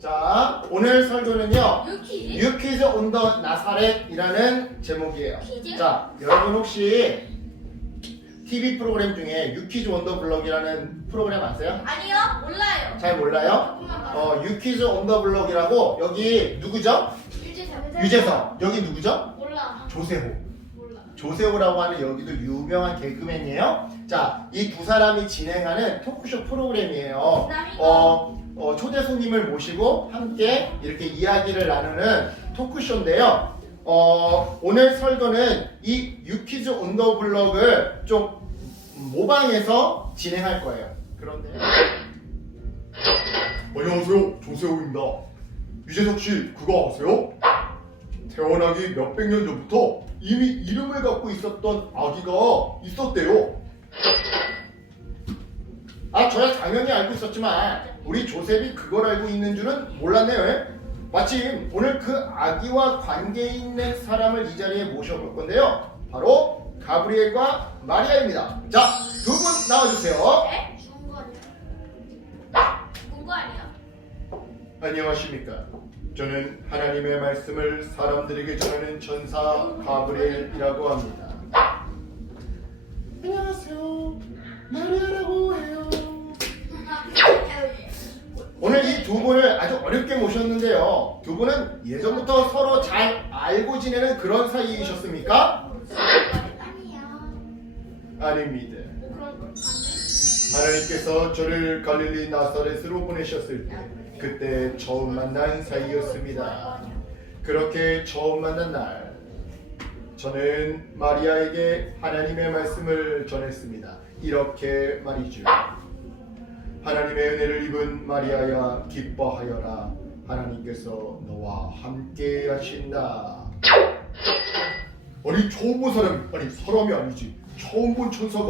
자, 오늘 설교는요. 유퀴즈? 유퀴즈 온 더 나사렛이라는 제목이에요. 퀴즈? 자, 여러분 혹시 TV 프로그램 중에 유퀴즈 원더 블럭이라는 프로그램 아세요? 아니요, 몰라요. 잘 몰라요? 조금만 봐요. 유퀴즈 온 더 블럭이라고 여기 누구죠? 유재석. 여기 누구죠? 몰라. 조세호. 몰라. 조세호라고 하는 여기도 유명한 개그맨이에요. 자, 이 두 사람이 진행하는 토크쇼 프로그램이에요. 초대 손님을 모시고 함께 이렇게 이야기를 나누는 토크쇼인데요. 오늘 설교는 이 유퀴즈 온 더 블럭을 좀 모방해서 진행할 거예요. 그런데 안녕하세요, 조세호입니다. 유재석 씨 그거 아세요? 태어나기 몇백 년 전부터 이미 이름을 갖고 있었던 아기가 있었대요. 저야 당연히 알고 있었지만 우리 조셉이 그걸 알고 있는 줄은 몰랐네요. 마침 오늘 그 아기와 관계 있는 사람을 이 자리에 모셔볼 건데요. 바로 가브리엘과 마리아입니다. 자, 두 분 나와주세요. 네? 죽은 거 아니야? 죽은 거 아니야? 안녕하십니까. 저는 하나님의 말씀을 사람들에게 전하는 전사 가브리엘이라고 합니다. 안녕하세요. 마리아라고 해요. 오늘 이 두 분을 아주 어렵게 모셨는데요. 두 분은 예전부터 서로 잘 알고 지내는 그런 사이이셨습니까? 아니야. 아닙니다. 뭐 그런 거 같네. 하나님께서 저를 갈릴리 나사렛으로 보내셨을 때 그때 처음 만난 사이였습니다. 그렇게 처음 만난 날 저는 마리아에게 하나님의 말씀을 전했습니다. 이렇게 말이죠. 하나님의 은혜를 입은 마리아야 기뻐하여라. 하나님께서 너와 함께 하신다. 아니 처음 본 사람이 아니 사람이 아니지 처음 본 천사가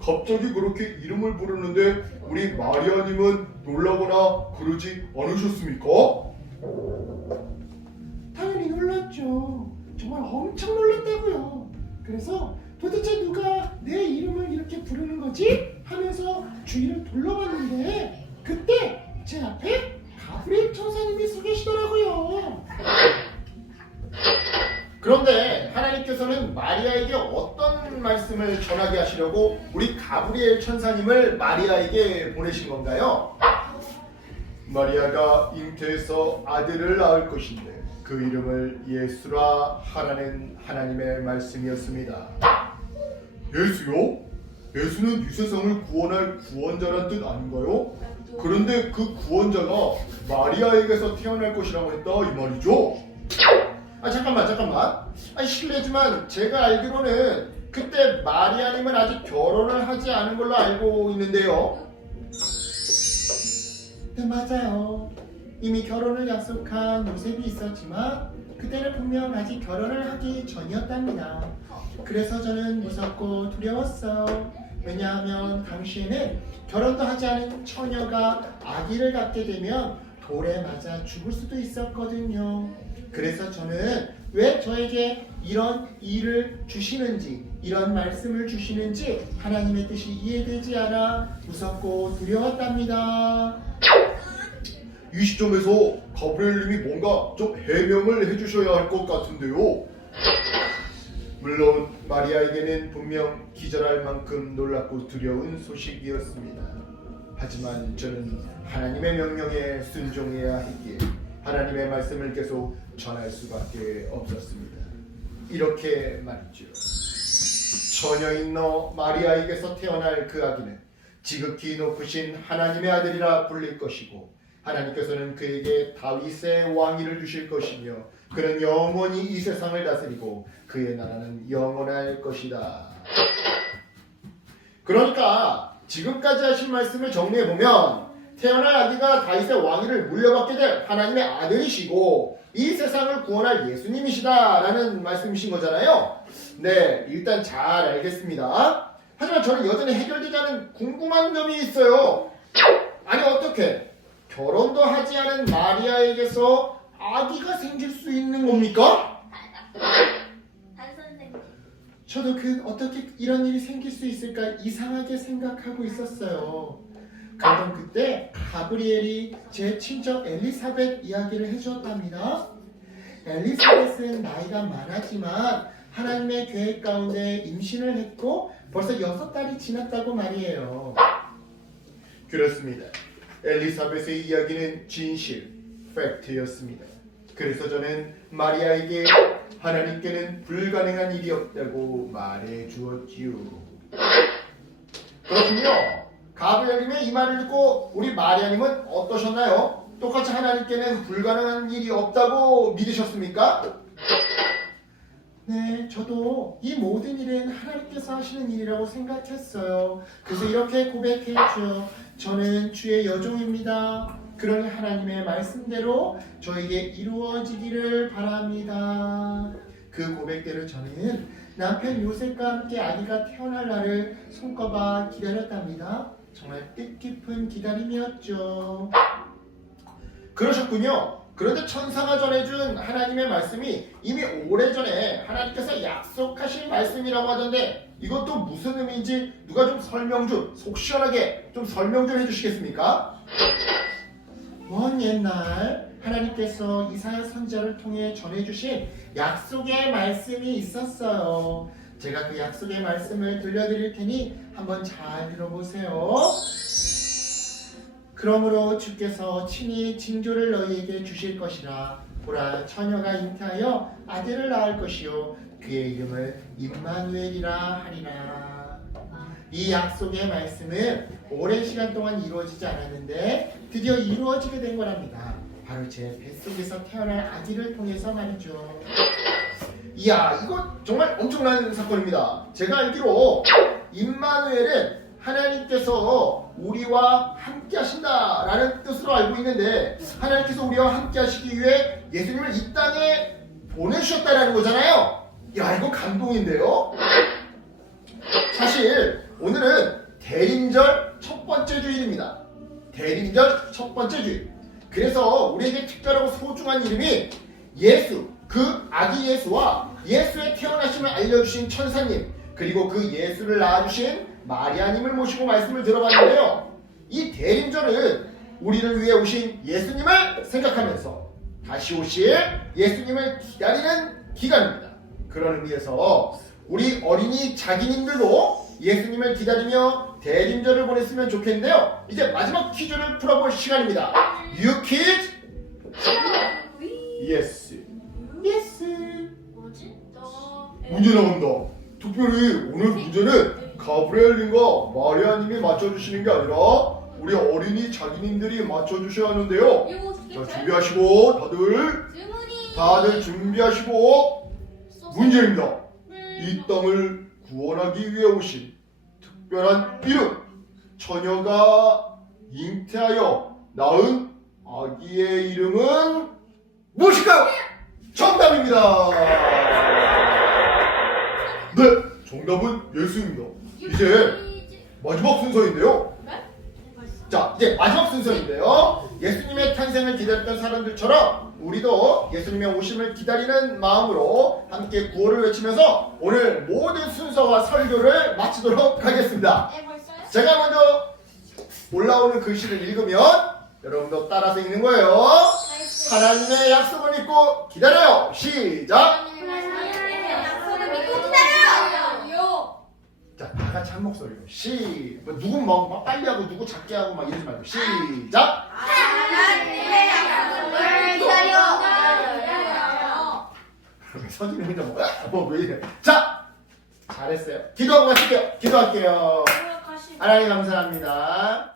갑자기 그렇게 이름을 부르는데 우리 마리아님은 놀라거나 그러지 않으셨습니까? 당연히 놀랐죠. 정말 엄청 놀랐다고요. 그래서 도대체 누가 내 이름을 이렇게 부르는 거지? 하면서 주위를 둘러봤는데 그때 제 앞에 가브리엘 천사님이 서 계시더라고요. 그런데 하나님께서는 마리아에게 어떤 말씀을 전하게 하시려고 우리 가브리엘 천사님을 마리아에게 보내신 건가요? 마리아가 잉태해서 아들을 낳을 것인데 그 이름을 예수라 하라는 하나님의 말씀이었습니다. 예수요? 예수는 이 세상을 구원할 구원자란 뜻 아닌가요? 그런데 그 구원자가 마리아에게서 태어날 것이라고 했다 이 말이죠? 잠깐만. 실례지만 제가 알기로는 그때 마리아님은 아직 결혼을 하지 않은 걸로 알고 있는데요. 네, 맞아요. 이미 결혼을 약속한 요셉이 있었지만 그때는 분명 아직 결혼을 하기 전이었답니다. 그래서 저는 무섭고 두려웠어요. 왜냐하면 당시에는 결혼도 하지 않은 처녀가 아기를 갖게 되면 돌에 맞아 죽을 수도 있었거든요. 그래서 저는 왜 저에게 이런 일을 주시는지, 이런 말씀을 주시는지 하나님의 뜻이 이해되지 않아 무섭고 두려웠답니다. 이 시점에서 가브리엘님이 뭔가 좀 해명을 해주셔야 할 것 같은데요. 물론 마리아에게는 분명 기절할 만큼 놀랍고 두려운 소식이었습니다. 하지만 저는 하나님의 명령에 순종해야 했기에 하나님의 말씀을 계속 전할 수밖에 없었습니다. 이렇게 말이죠. 처녀인 너 마리아에게서 태어날 그 아기는 지극히 높으신 하나님의 아들이라 불릴 것이고 하나님께서는 그에게 다윗의 왕위를 주실 것이며 그는 영원히 이 세상을 다스리고 그의 나라는 영원할 것이다. 그러니까 지금까지 하신 말씀을 정리해보면 태어날 아기가 다윗의 왕위를 물려받게 될 하나님의 아들이시고 이 세상을 구원할 예수님이시다라는 말씀이신 거잖아요. 네, 일단 잘 알겠습니다. 하지만 저는 여전히 해결되지 않은 궁금한 점이 있어요. 아니 어떻게 결혼도 하지 않은 마리아에게서 아기가 생길 수 있는 겁니까? 단선생님. 저도 어떻게 이런 일이 생길 수 있을까 이상하게 생각하고 있었어요. 그러던 그때 가브리엘이 제 친척 엘리사벳 이야기를 해주었답니다. 엘리사벳은 나이가 많았지만 하나님의 계획 가운데 임신을 했고 벌써 6달이 지났다고 말이에요. 그렇습니다. 엘리사벳의 이야기는 진실, 팩트였습니다. 그래서 저는 마리아에게 하나님께는 불가능한 일이 없다고 말해 주었지요. 그렇군요. 가브리엘님의 이 말을 듣고 우리 마리아님은 어떠셨나요? 똑같이 하나님께는 불가능한 일이 없다고 믿으셨습니까? 네, 저도 이 모든 일은 하나님께서 하시는 일이라고 생각했어요. 그래서 이렇게 고백했죠. 저는 주의 여종입니다. 그러니 하나님의 말씀대로 저에게 이루어지기를 바랍니다. 그 고백대로 저는 남편 요셉과 함께 아기가 태어날 날을 손꼽아 기다렸답니다. 정말 뜻깊은 기다림이었죠. 그러셨군요. 그런데 천사가 전해준 하나님의 말씀이 이미 오래전에 하나님께서 약속하신 말씀이라고 하던데 이것도 무슨 의미인지 누가 좀 속 시원하게 좀 설명 좀 해주시겠습니까? 먼 옛날 하나님께서 이사야 선지자를 통해 전해주신 약속의 말씀이 있었어요. 제가 그 약속의 말씀을 들려드릴 테니 한번 잘 들어보세요. 그러므로 주께서 친히 징조를 너희에게 주실 것이라. 보라, 처녀가 잉태하여 아들을 낳을 것이요 그의 이름을 임마누엘이라 하리라. 이 약속의 말씀은 오랜 시간 동안 이루어지지 않았는데 드디어 이루어지게 된 거랍니다. 바로 제 뱃속에서 태어날 아기를 통해서 말이죠. 이야, 이거 정말 엄청난 사건입니다. 제가 알기로 임마누엘은 하나님께서 우리와 함께 하신다라는 뜻으로 알고 있는데 하나님께서 우리와 함께 하시기 위해 예수님을 이 땅에 보내주셨다라는 거잖아요. 야, 이거 감동인데요. 사실 오늘은 대림절 첫 번째 주일입니다. 대림절 첫 번째 주일. 그래서 우리에게 특별하고 소중한 이름이 예수, 그 아기 예수와 예수의 태어나심을 알려주신 천사님, 그리고 그 예수를 낳아주신 마리아님을 모시고 말씀을 들어봤는데요. 이 대림절은 우리를 위해 오신 예수님을 생각하면서 다시 오실 예수님을 기다리는 기간입니다. 그런 의미에서 우리 어린이 자기님들도 예수님을 기다리며 대림절을 보냈으면 좋겠는데요. 이제 마지막 퀴즈를 풀어볼 시간입니다. You kids? Yes. Yes. 뭐지? 너 문제 나온다. 특별히 오늘 문제는 가브리엘님과 마리아님이 맞춰주시는 게 아니라 우리 어린이 자기님들이 맞춰주셔야 하는데요. 이거 자, 준비하시고 다들 준비하시고 문제입니다. 이 땅을 구원하기 위해 오신 특별한 이름, 처녀가 잉태하여 낳은 아기의 이름은 무엇일까요? 정답입니다. 네, 정답은 예수입니다. 이제 마지막 순서인데요. 자, 이제 마지막 순서인데요. 예수님의 탄생을 기다렸던 사람들처럼 우리도 예수님의 오심을 기다리는 마음으로 함께 구호를 외치면서 오늘 모든 순서와 설교를 마치도록 하겠습니다. 벌써요? 제가 먼저 올라오는 글씨를 읽으면 여러분도 따라서 읽는 거예요. 하나님의 약속을 믿고 기다려요. 시작! 약속을 믿고 기다려요. 자, 다 같이 한 목소리로 누구 막 빨리 하고 누구 작게 하고 막 이러지 말고 시작! 하나님의 약속을 기다려요. 서진이 혼자 왜 이래? 자, 잘했어요. 기도하고 마실게요. 기도할게요. 하나님 감사합니다.